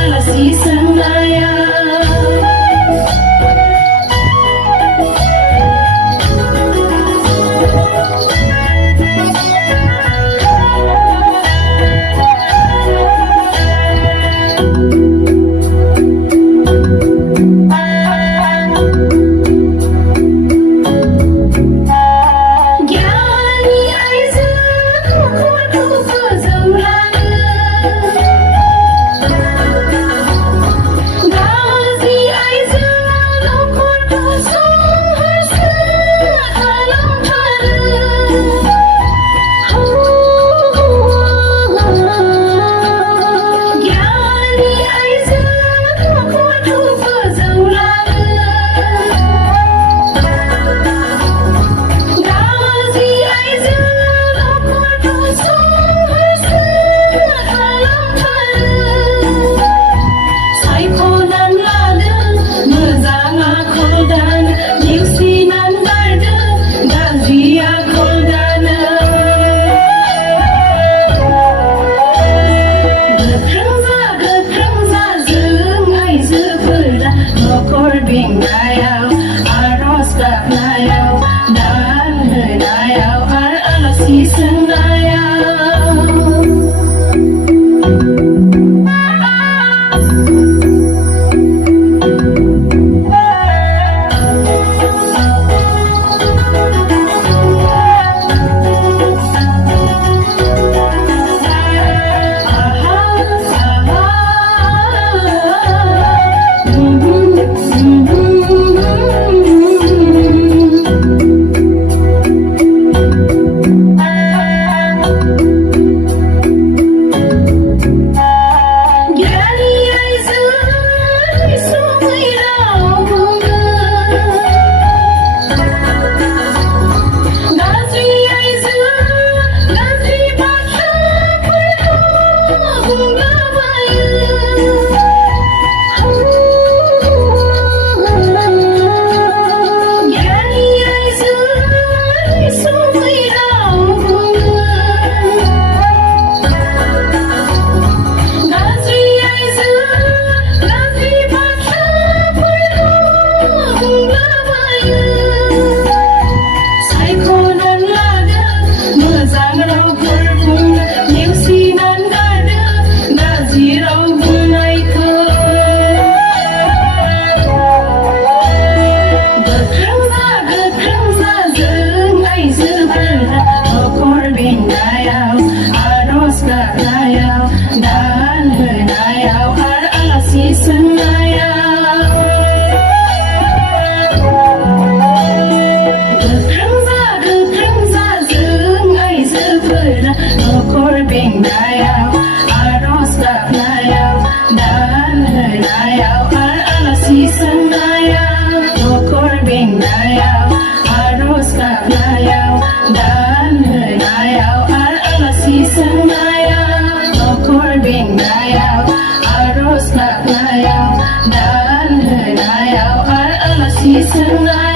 ala si sanaya. Bingayau, aros kapnayau, dan henayau, ala si senayau. Dan henayau ala si senayau. Gekrengza jeung ai sebeuna nokor bingayau aros kapnayau dan henayau ala si senayau. Nokor bingayau aros kapnayau dan henayau ala si senayau. Bingayau, aros kapnayau, dan henayau ala si senayau.